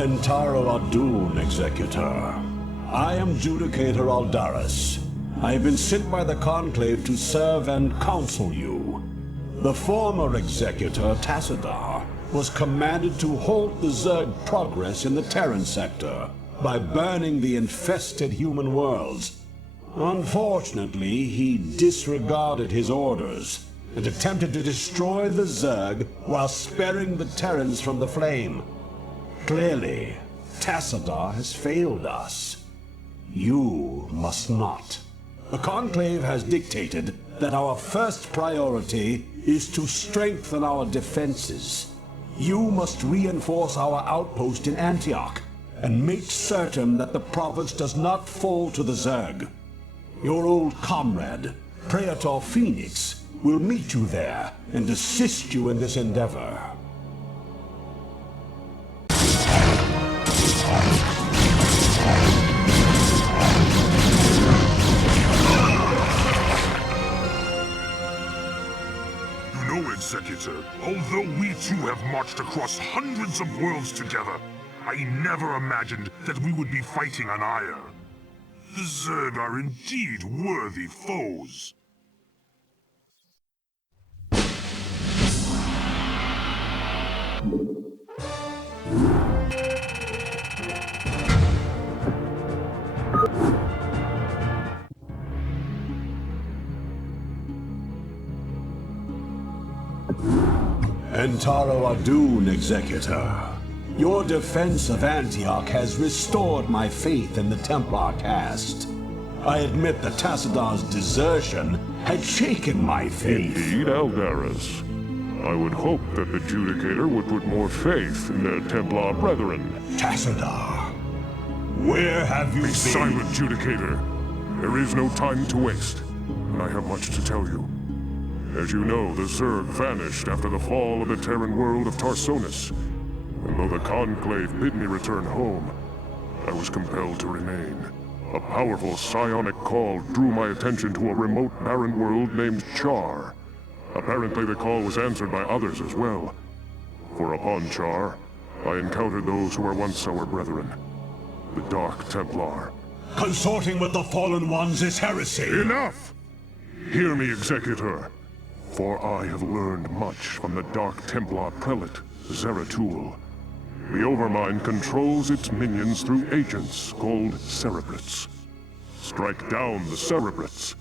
And Taro Adun, Executor. I am Judicator Aldaris. I have been sent by the Conclave to serve and counsel you. The former Executor, Tassadar, was commanded to halt the Zerg progress in the Terran sector by burning the infested human worlds. Unfortunately, he disregarded his orders and attempted to destroy the Zerg while sparing the Terrans from the flame. Clearly, Tassadar has failed us. You must not. The Conclave has dictated that our first priority is to strengthen our defenses. You must reinforce our outpost in Antioch and make certain that the province does not fall to the Zerg. Your old comrade, Praetor Phoenix, will meet you there and assist you in this endeavor. You know, Executor, although we too have marched across hundreds of worlds together, I never imagined that we would be fighting on Ire. The Zerg are indeed worthy foes. And Taro Adun, Executor. Your defense of Antioch has restored my faith in the Templar caste. I admit that Tassadar's desertion had shaken my faith. Indeed, Aldaris. I would hope that the Judicator would put more faith in their Templar brethren. Tassadar, where have you been? Be silent, Judicator. There is no time to waste, and I have much to tell you. As you know, the Zerg vanished after the fall of the Terran world of Tarsonis. And though the Conclave bid me return home, I was compelled to remain. A powerful psionic call drew my attention to a remote barren world named Char. Apparently the call was answered by others as well. For upon Char, I encountered those who were once our brethren, the Dark Templar. Consorting with the Fallen Ones is heresy! Enough! Hear me, Executor, for I have learned much from the Dark Templar Prelate, Zeratul. The Overmind controls its minions through agents called Cerebrates. Strike down the Cerebrates,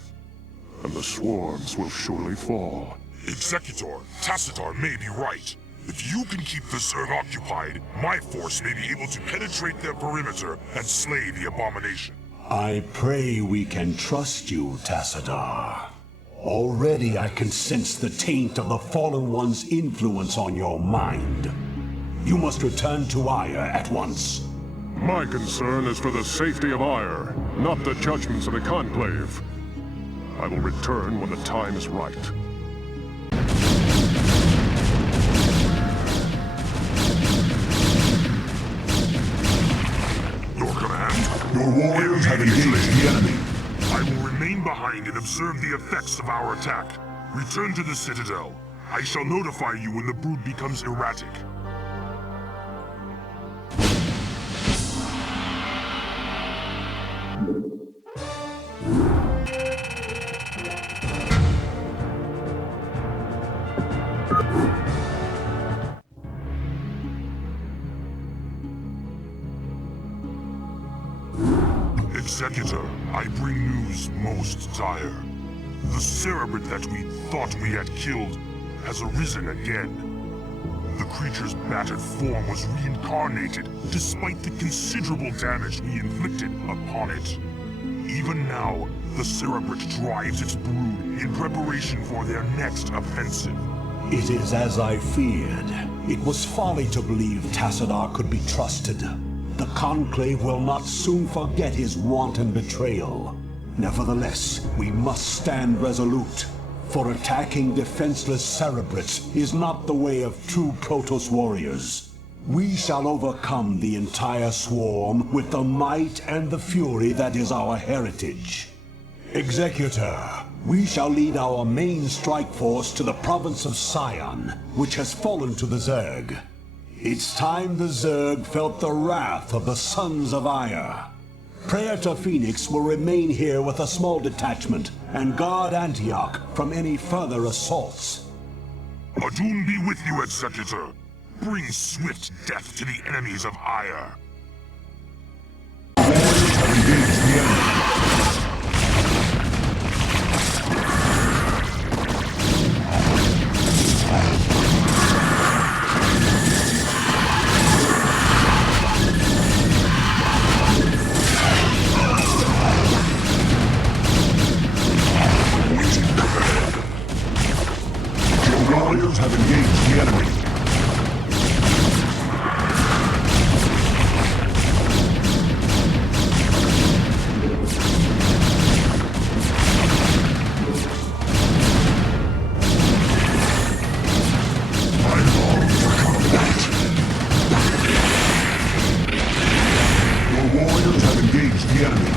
and the swarms will surely fall. Executor, Tassadar may be right. If you can keep the Zerg occupied, my force may be able to penetrate their perimeter and slay the abomination. I pray we can trust you, Tassadar. Already I can sense the taint of the Fallen One's influence on your mind. You must return to Ire at once. My concern is for the safety of Ire, not the judgments of the Conclave. I will return when the time is right. Your command? Your warriors have engaged the enemy. I will remain behind and observe the effects of our attack. Return to the Citadel. I shall notify you when the brood becomes erratic. Executor, I bring news most dire. The Cerebrate that we thought we had killed has arisen again. The creature's battered form was reincarnated despite the considerable damage we inflicted upon it. Even now, the Cerebrate drives its brood in preparation for their next offensive. It is as I feared. It was folly to believe Tassadar could be trusted. The Conclave will not soon forget his wanton betrayal. Nevertheless, we must stand resolute, for attacking defenseless Cerebrates is not the way of true Protoss warriors. We shall overcome the entire swarm with the might and the fury that is our heritage. Executor, we shall lead our main strike force to the province of Sion, which has fallen to the Zerg. It's time the Zerg felt the wrath of the Sons of Ire. Praetor Phoenix will remain here with a small detachment and guard Antioch from any further assaults. Adun be with you, Executor. Bring swift death to the enemies of Ire. Warriors have engaged the enemy. Warriors have engaged the enemy. I long for combat. Your warriors have engaged the enemy.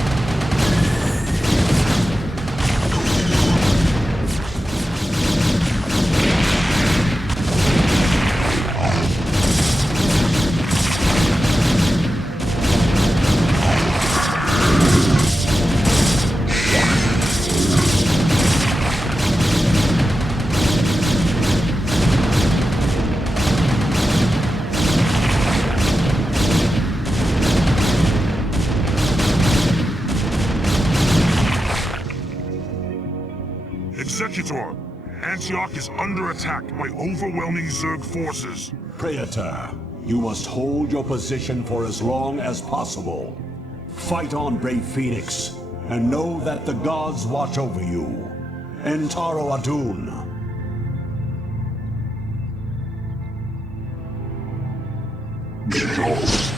Executor, Antioch is under attack by overwhelming Zerg forces. Praetor, you must hold your position for as long as possible. Fight on, brave Phoenix, and know that the gods watch over you. Taro Adun. Get off.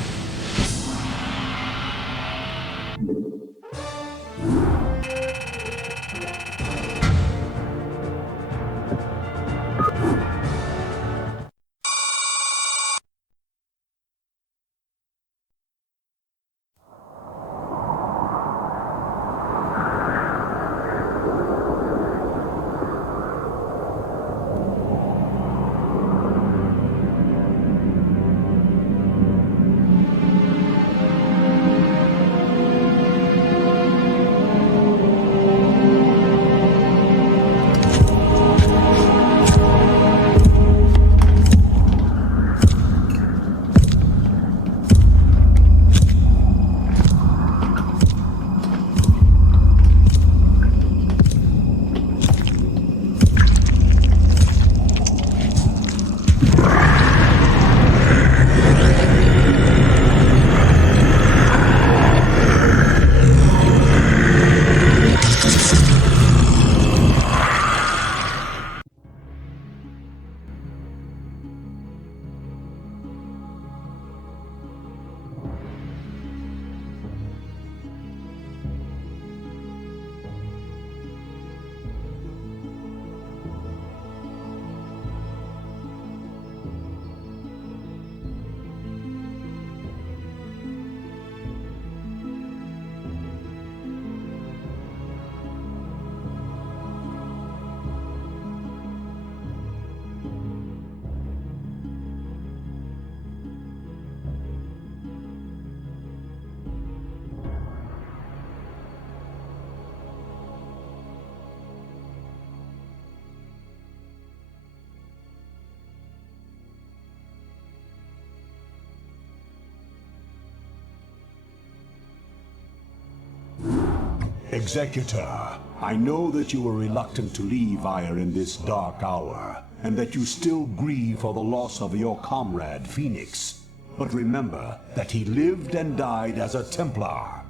Executor, I know that you were reluctant to leave Ire in this dark hour, and that you still grieve for the loss of your comrade, Phoenix. But remember that he lived and died as a Templar.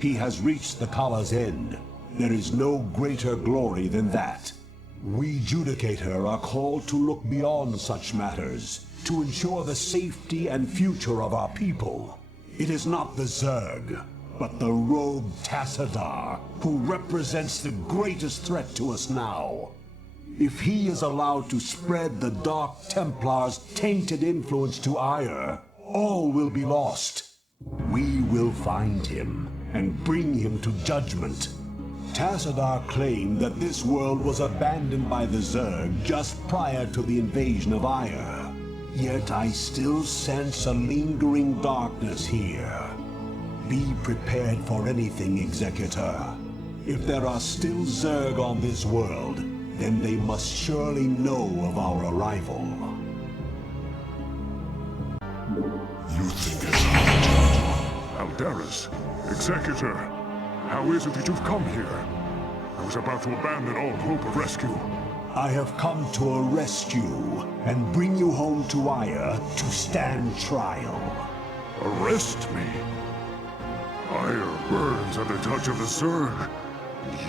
He has reached the Kala's end. There is no greater glory than that. We Judicator are called to look beyond such matters, to ensure the safety and future of our people. It is not the Zerg, but the rogue Tassadar, who represents the greatest threat to us now. If he is allowed to spread the Dark Templar's tainted influence to Ire, all will be lost. We will find him and bring him to judgment. Tassadar claimed that this world was abandoned by the Zerg just prior to the invasion of Ire. Yet I still sense a lingering darkness here. Be prepared for anything, Executor. If there are still Zerg on this world, then they must surely know of our arrival. You think it's hard? Aldaris, Executor, how is it that you've come here? I was about to abandon all hope of rescue. I have come to arrest you and bring you home to Ire to stand trial. Arrest me? Ire burns at the touch of the Zerg.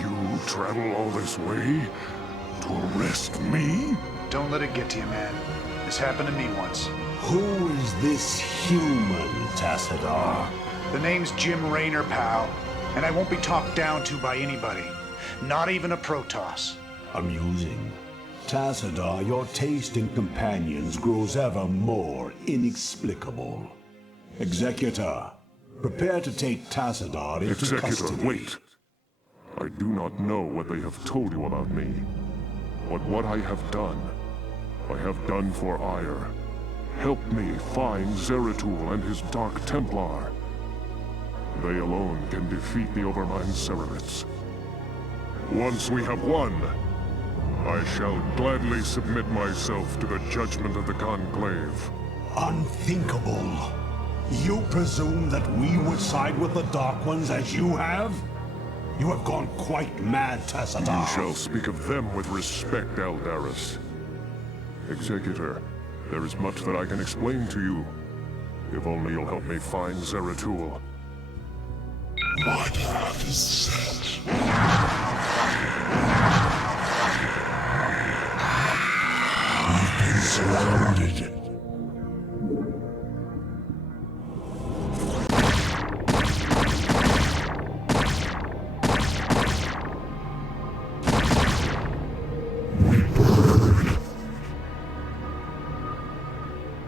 You travel all this way to arrest me? Don't let it get to you, man. This happened to me once. Who is this human, Tassadar? The name's Jim Raynor, pal. And I won't be talked down to by anybody. Not even a Protoss. Amusing. Tassadar, your taste in companions grows ever more inexplicable. Executor, prepare to take Tassadar into Executor, custody. wait. I do not know what they have told you about me. But what I have done for Ire. Help me find Zeratul and his Dark Templar. They alone can defeat the Overmind Cerebrits. Once we have won, I shall gladly submit myself to the judgment of the Conclave. Unthinkable. You presume that we would side with the Dark Ones as you have? You have gone quite mad, Tassadar. You shall speak of them with respect, Aldaris. Executor, there is much that I can explain to you. If only you'll help me find Zeratul. My path is set. I've been surrounded.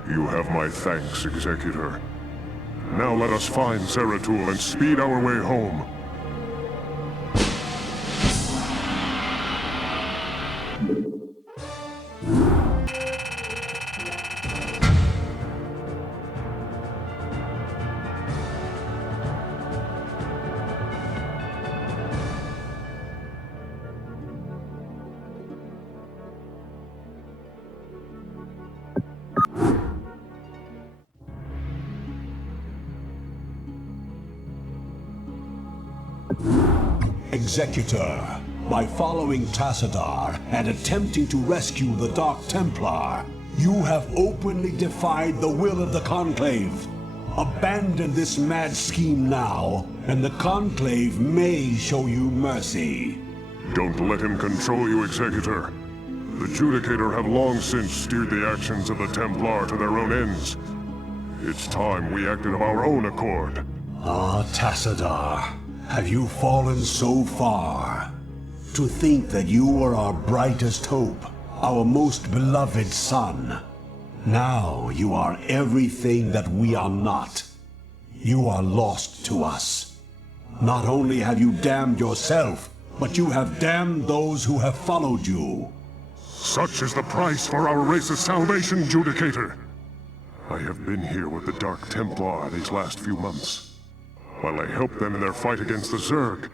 You have my thanks, Executor. Now let us find Zeratul and speed our way home. Executor, by following Tassadar and attempting to rescue the Dark Templar, you have openly defied the will of the Conclave. Abandon this mad scheme now, and the Conclave may show you mercy. Don't let him control you, Executor. The Judicator have long since steered the actions of the Templar to their own ends. It's time we acted of our own accord. Ah, Tassadar, have you fallen so far? To think that you were our brightest hope, our most beloved son. Now you are everything that we are not. You are lost to us. Not only have you damned yourself, but you have damned those who have followed you. Such is the price for our race's salvation, Judicator. I have been here with the Dark Templar these last few months. While I helped them in their fight against the Zerg,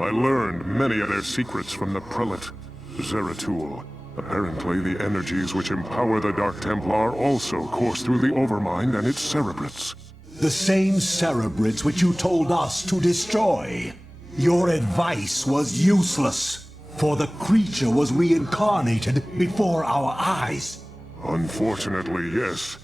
I learned many of their secrets from the Prelate, Zeratul. Apparently, the energies which empower the Dark Templar also course through the Overmind and its Cerebrits. The same Cerebrits which you told us to destroy. Your advice was useless, for the creature was reincarnated before our eyes. Unfortunately, yes.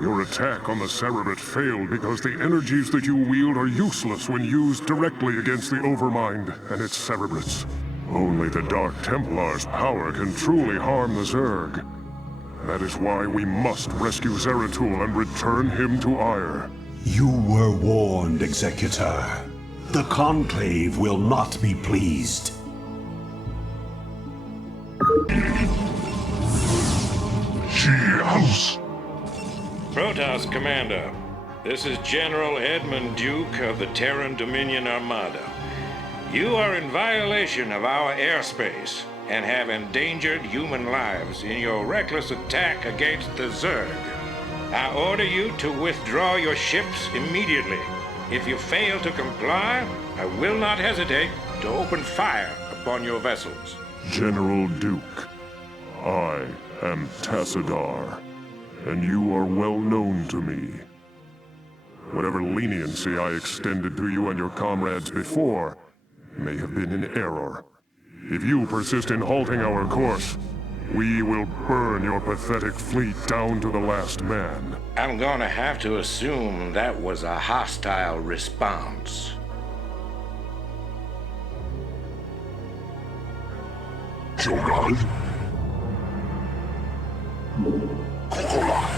Your attack on the Cerebrit failed because the energies that you wield are useless when used directly against the Overmind and its Cerebrits. Only the Dark Templar's power can truly harm the Zerg. That is why we must rescue Zeratul and return him to Ire. You were warned, Executor. The Conclave will not be pleased. House. Protoss Commander, this is General Edmund Duke of the Terran Dominion Armada. You are in violation of our airspace and have endangered human lives in your reckless attack against the Zerg. I order you to withdraw your ships immediately. If you fail to comply, I will not hesitate to open fire upon your vessels. General Duke, I am Tassadar, and you are well known to me. Whatever leniency I extended to you and your comrades before may have been in error. If you persist in halting our course, we will burn your pathetic fleet down to the last man. I'm gonna have to assume that was a hostile response. Jogad? Kokola.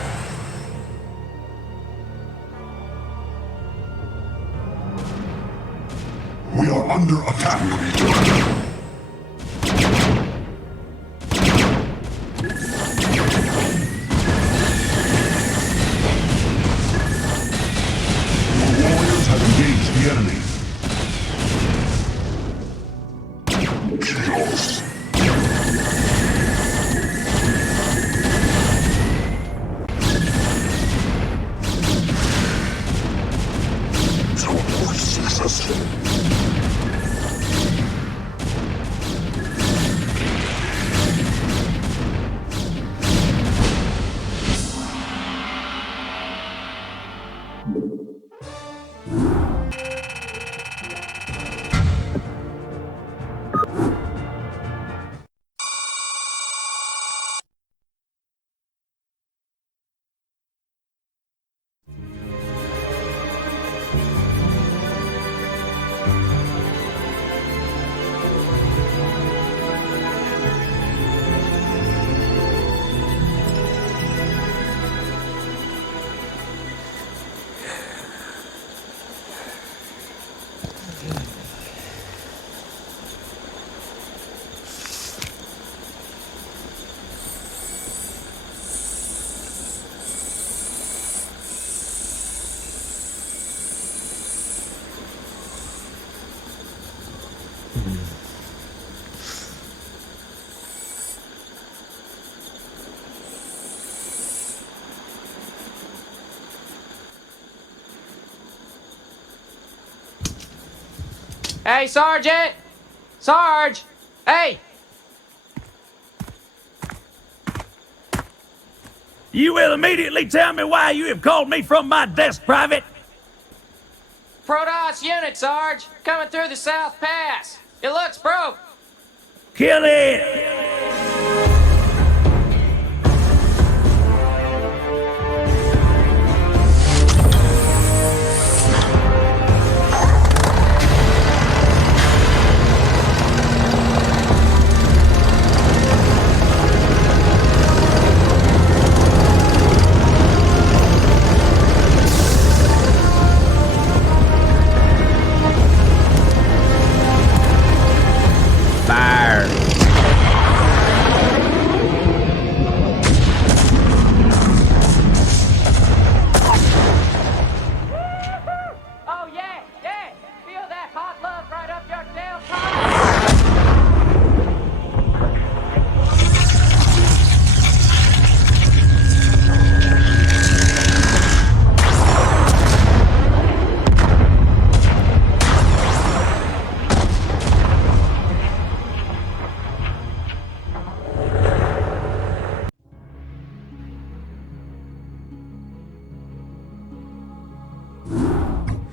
We are under attack. The enemy. Chaos. Teleport successful. Hey, Sergeant! Sarge! Hey! You will immediately tell me why you have called me from my desk, Private. Protoss unit, Sarge! Coming through the South Pass! It looks broke! Kill it!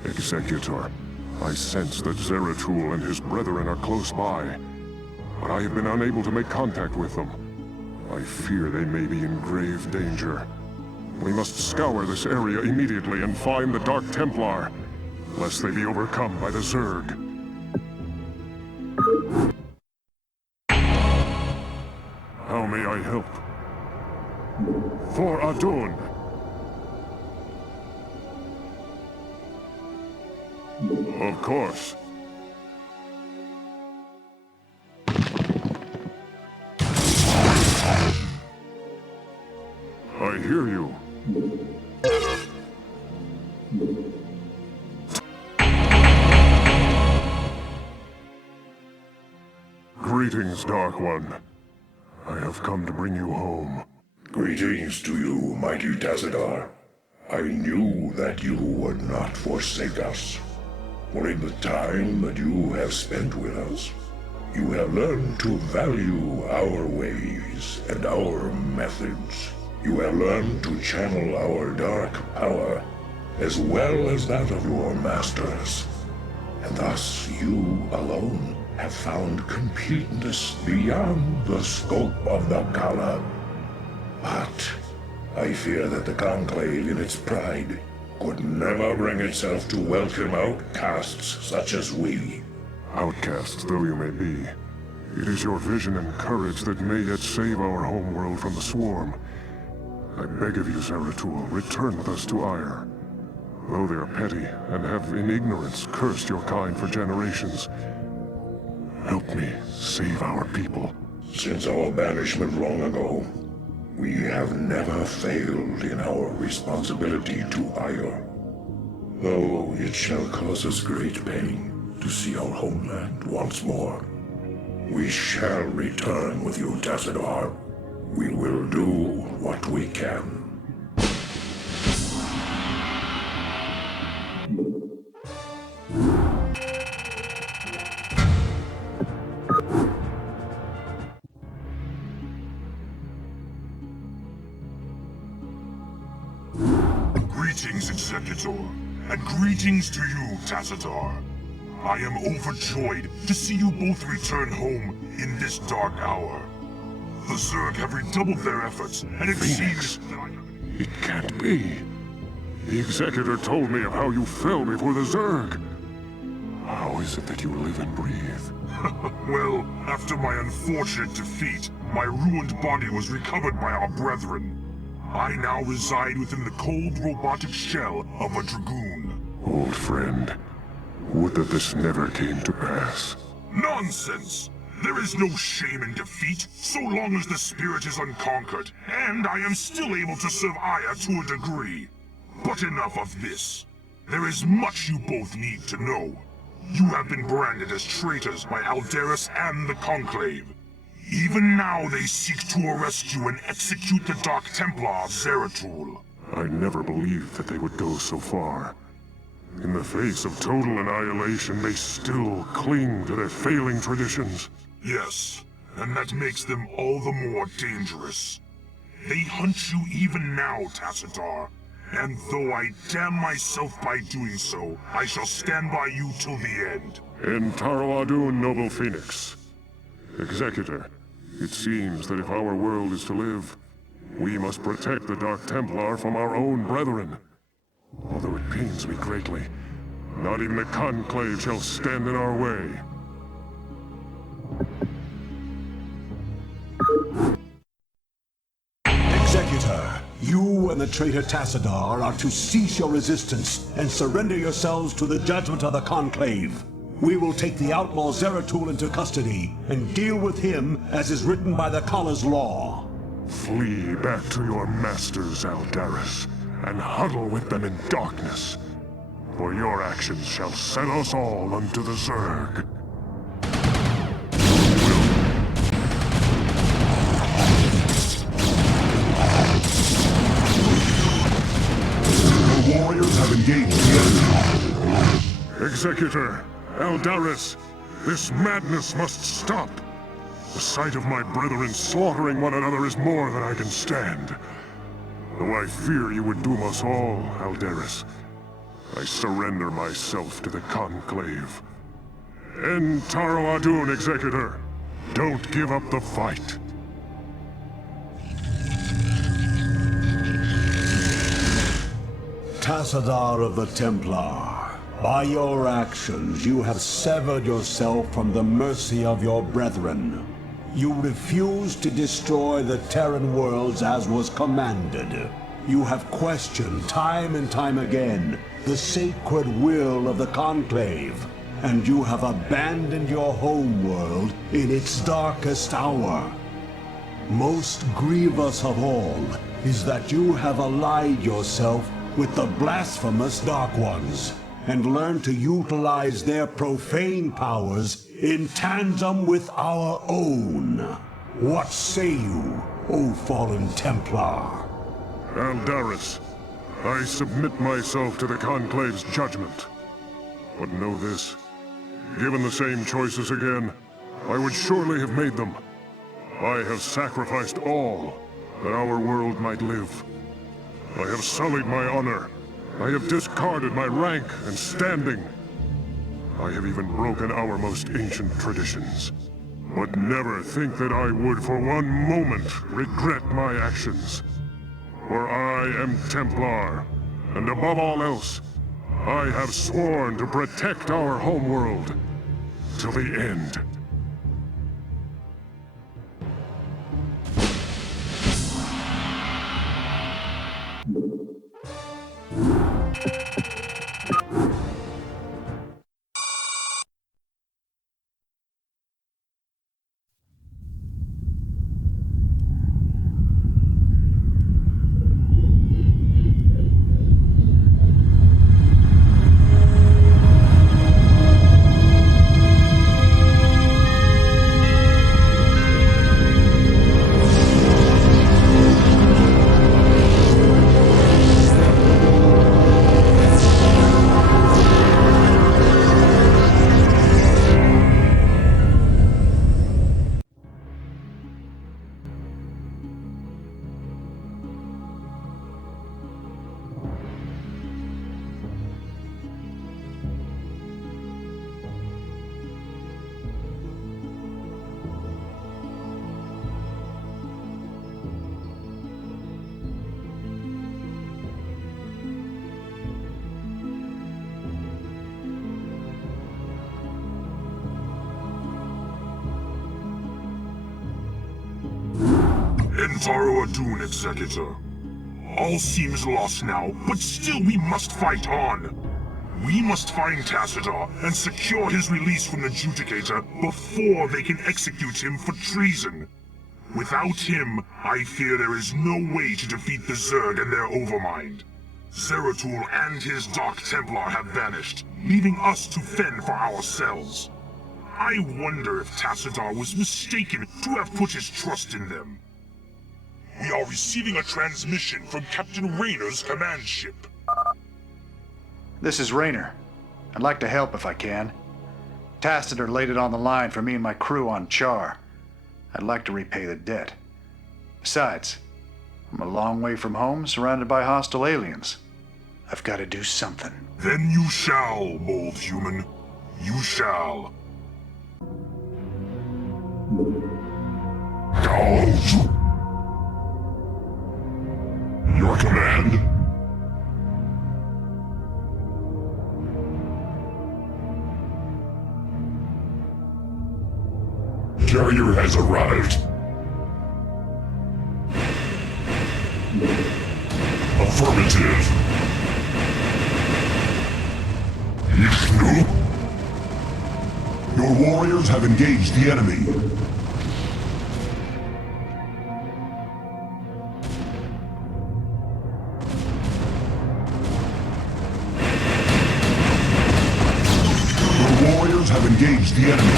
Executor, I sense that Zeratul and his brethren are close by, but I have been unable to make contact with them. I fear they may be in grave danger. We must scour this area immediately and find the Dark Templar, lest they be overcome by the Zerg. How may I help? For Adun! Of course. I hear you. Greetings, Dark One. I have come to bring you home. Greetings to you, mighty Tazadar. I knew that you would not forsake us. For in the time that you have spent with us, you have learned to value our ways and our methods. You have learned to channel our dark power, as well as that of your masters. And thus you alone have found completeness beyond the scope of the Kala. But I fear that the Conclave in its pride could never bring itself to welcome outcasts such as we. Outcasts though you may be, it is your vision and courage that may yet save our homeworld from the swarm. I beg of you, Zeratul, return with us to Ire. Though they are petty and have in ignorance cursed your kind for generations, help me save our people. Since our banishment long ago, we have never failed in our responsibility to Ire. Though it shall cause us great pain to see our homeland once more, we shall return with you, Tazadar. We will do what we can. Greetings, Executor, and greetings to you, Tazadar. I am overjoyed to see you both return home in this dark hour. The Zerg have redoubled their efforts, and it seems that I have... It can't be. The Executor told me of how you fell before the Zerg. How is it that you live and breathe? Well, after my unfortunate defeat, my ruined body was recovered by our brethren. I now reside within the cold robotic shell of a Dragoon. Old friend, would that this never came to pass. Nonsense! There is no shame in defeat, so long as the spirit is unconquered, and I am still able to serve Aya to a degree. But enough of this. There is much you both need to know. You have been branded as traitors by Aldaris and the Conclave. Even now they seek to arrest you and execute the Dark Templar, Zeratul. I never believed that they would go so far. In the face of total annihilation, they still cling to their failing traditions. Yes, and that makes them all the more dangerous. They hunt you even now, Tazadar. And though I damn myself by doing so, I shall stand by you till the end. And Taro Adun, noble Phoenix. Executor, it seems that if our world is to live, we must protect the Dark Templar from our own brethren. Although it pains me greatly, not even the Conclave shall stand in our way. Executor, you and the traitor Tassadar are to cease your resistance and surrender yourselves to the judgment of the Conclave. We will take the outlaw Zeratul into custody and deal with him as is written by the Kala's law. Flee back to your masters, Aldaris, and huddle with them in darkness, for your actions shall send us all unto the Zerg. The warriors have engaged the enemy. Executor, Aldaris, this madness must stop. The sight of my brethren slaughtering one another is more than I can stand. Though I fear you would doom us all, Aldaris, I surrender myself to the Conclave. End Taro Adun, Executor. Don't give up the fight. Tassadar of the Templar, by your actions you have severed yourself from the mercy of your brethren. You refused to destroy the Terran worlds as was commanded. You have questioned time and time again the sacred will of the Conclave, and you have abandoned your home world in its darkest hour. Most grievous of all is that you have allied yourself with the blasphemous Dark Ones, and learned to utilize their profane powers in tandem with our own. What say you? O fallen Templar. Aldaris, I submit myself to the Conclave's judgment. But know this, given the same choices again, I would surely have made them. I have sacrificed all that our world might live. I have sullied my honor. I have discarded my rank and standing. I have even broken our most ancient traditions. But never think that I would for one moment regret my actions. For I am Templar, and above all else, I have sworn to protect our homeworld till the end. Taro Adun, Executor. All seems lost now, but still we must fight on. We must find Tassadar and secure his release from the Judicator before they can execute him for treason. Without him, I fear there is no way to defeat the Zerg and their Overmind. Zeratul and his Dark Templar have vanished, leaving us to fend for ourselves. I wonder if Tassadar was mistaken to have put his trust in them. We are receiving a transmission from Captain Raynor's command ship. This is Rayner. I'd like to help if I can. Tassadar laid it on the line for me and my crew on Char. I'd like to repay the debt. Besides, I'm a long way from home, surrounded by hostile aliens. I've got to do something. Then you shall, bold human. You shall. Out! Your command? Carrier has arrived. Affirmative. Ishnu? Your warriors have engaged the enemy. Have engaged the enemy.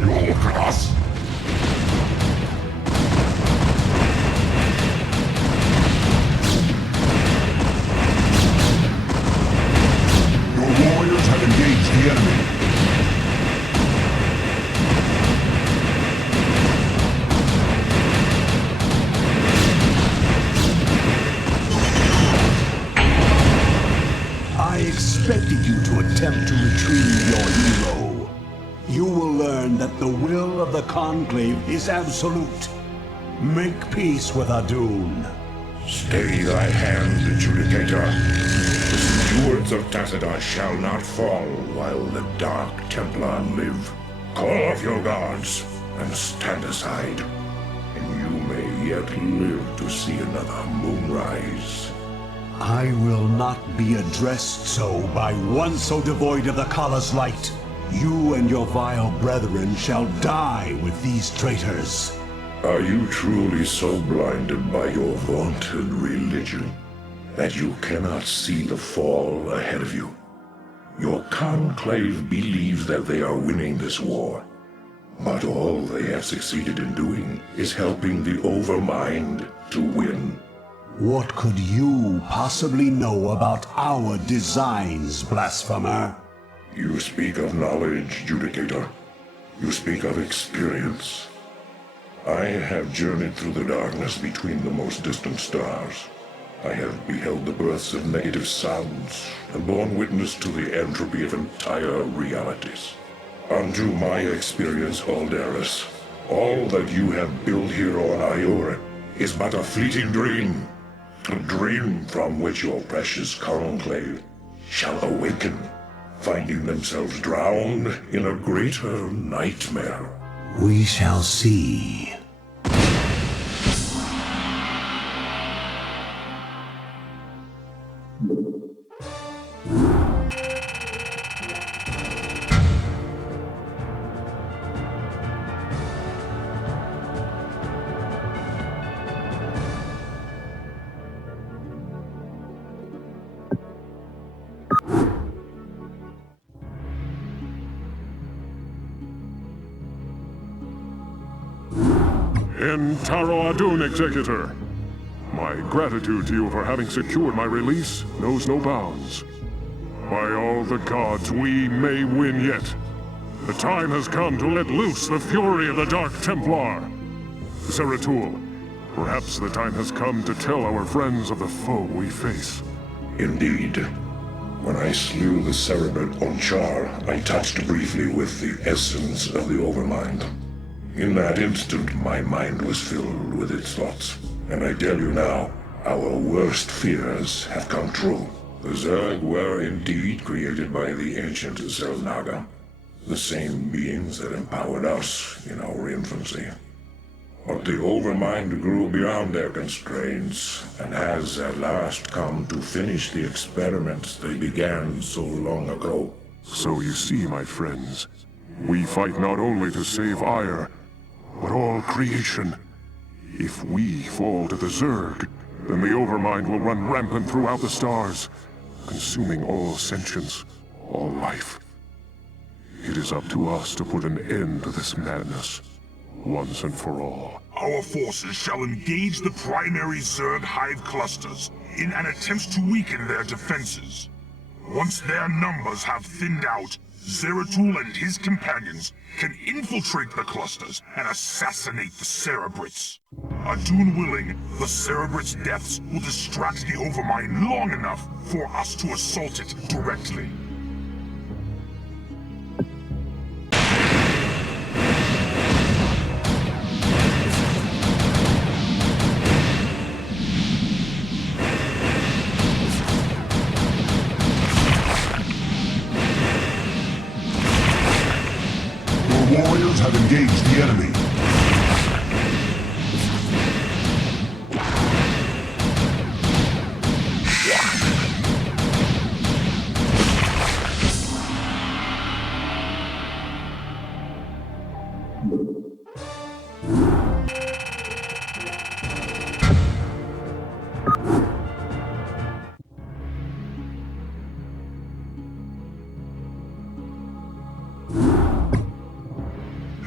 You will look at us? Your warriors have engaged the enemy. I expected you to attempt to retrieve your hero. You will learn that the will of the Conclave is absolute. Make peace with Adun. Stay thy hand, Adjudicator. The stewards of Tassadar shall not fall while the Dark Templar live. Call off your guards and stand aside, and you may yet live to see another moonrise. I will not be addressed so by one so devoid of the Kala's light. You and your vile brethren shall die with these traitors. Are you truly so blinded by your vaunted religion that you cannot see the fall ahead of you? Your conclave believes that they are winning this war. But all they have succeeded in doing is helping the Overmind to win. What could you possibly know about our designs, blasphemer? You speak of knowledge, Judicator. You speak of experience. I have journeyed through the darkness between the most distant stars. I have beheld the births of negative sounds, and borne witness to the entropy of entire realities. Unto my experience, Aldaris, all that you have built here on Iora is but a fleeting dream. A dream from which your precious conclave shall awaken, finding themselves drowned in a greater nightmare. We shall see. In Taro Adun, Executor. My gratitude to you for having secured my release knows no bounds. By all the gods, we may win yet. The time has come to let loose the fury of the Dark Templar. Zeratul, perhaps the time has come to tell our friends of the foe we face. Indeed. When I slew the Cerebrit on Char, I touched briefly with the essence of the Overmind. In that instant, my mind was filled with its thoughts. And I tell you now, our worst fears have come true. The Zerg were indeed created by the ancient Zelnaga, the same beings that empowered us in our infancy. But the Overmind grew beyond their constraints, and has at last come to finish the experiments they began so long ago. So you see, my friends, we fight not only to save Ire, but all creation. If we fall to the Zerg, then the Overmind will run rampant throughout the stars, consuming all sentience, all life. It is up to us to put an end to this madness, once and for all. Our forces shall engage the primary Zerg hive clusters in an attempt to weaken their defenses. Once their numbers have thinned out, Zeratul and his companions can infiltrate the clusters and assassinate the Cerebrits. Adun willing, the Cerebrits' deaths will distract the Overmind long enough for us to assault it directly. Your warriors have engaged the enemy.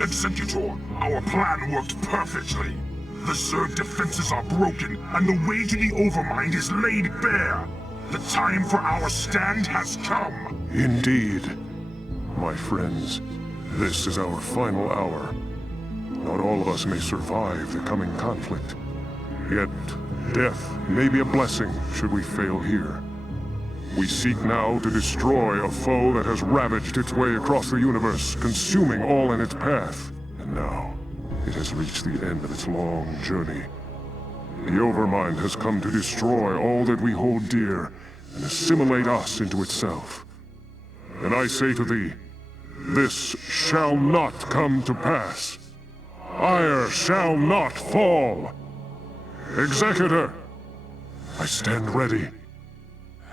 Executor, our plan worked perfectly. The Zerg defenses are broken, and the way to the Overmind is laid bare. The time for our stand has come. Indeed. My friends, this is our final hour. Not all of us may survive the coming conflict. Yet, death may be a blessing should we fail here. We seek now to destroy a foe that has ravaged its way across the universe, consuming all in its path. And now, it has reached the end of its long journey. The Overmind has come to destroy all that we hold dear, and assimilate us into itself. And I say to thee, this shall not come to pass. Ire shall not fall. Executor, I stand ready.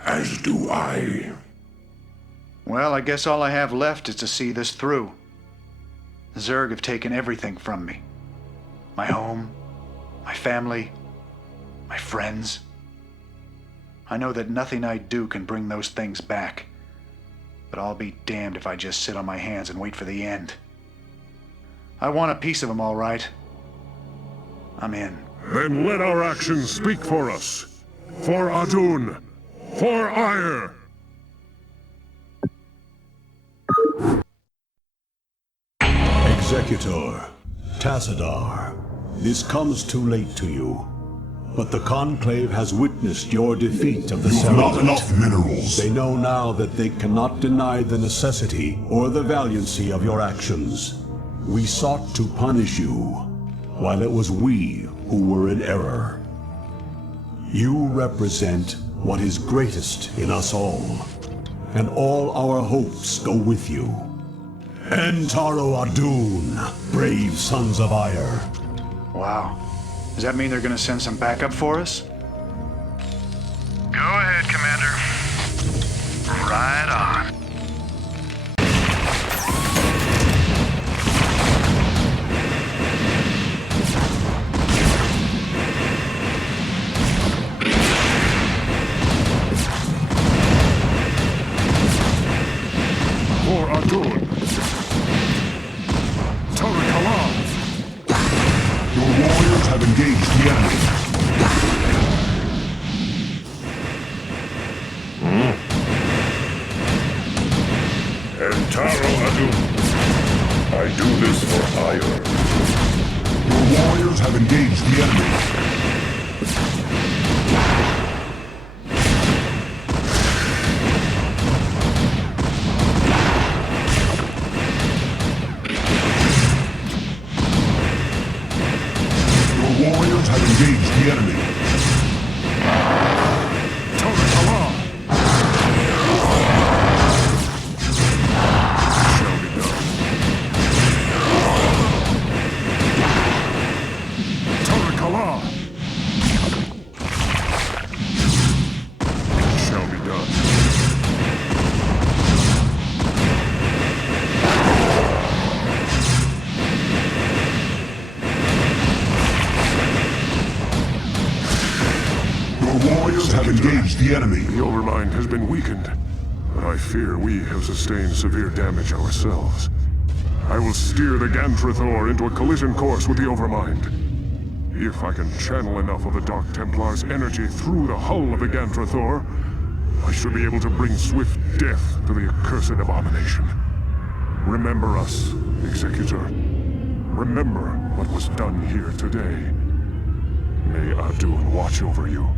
As do I. Well, I guess all I have left is to see this through. The Zerg have taken everything from me. My home, my family, my friends. I know that nothing I do can bring those things back. but I'll be damned if I just sit on my hands and wait for the end. I want a piece of him, all right. I'm in. Then let our actions speak for us. For Adun. For ire. Executor, Tassadar, this comes too late to you. But the Conclave has witnessed your defeat of the You have not Cerebrate. enough minerals. They know now that they cannot deny the necessity or the valiancy of your actions. We sought to punish you, while it was we who were in error. You represent what is greatest in us all, and all our hopes go with you. And Taro Adun, brave sons of Ire. Wow. Does that mean they're gonna send some backup for us? Go ahead, Commander. Right on. For Adun. Your warriors have engaged the enemy. And Taro Adun. I do this for ire. Your warriors have engaged the enemy. Your warriors have engaged the enemy. Warriors have engaged the enemy. The Overmind has been weakened, but I fear we have sustained severe damage ourselves. I will steer the Gantrathor into a collision course with the Overmind. If I can channel enough of the Dark Templar's energy through the hull of the Gantrathor, I should be able to bring swift death to the accursed abomination. Remember us, Executor. Remember what was done here today. May Adun watch over you.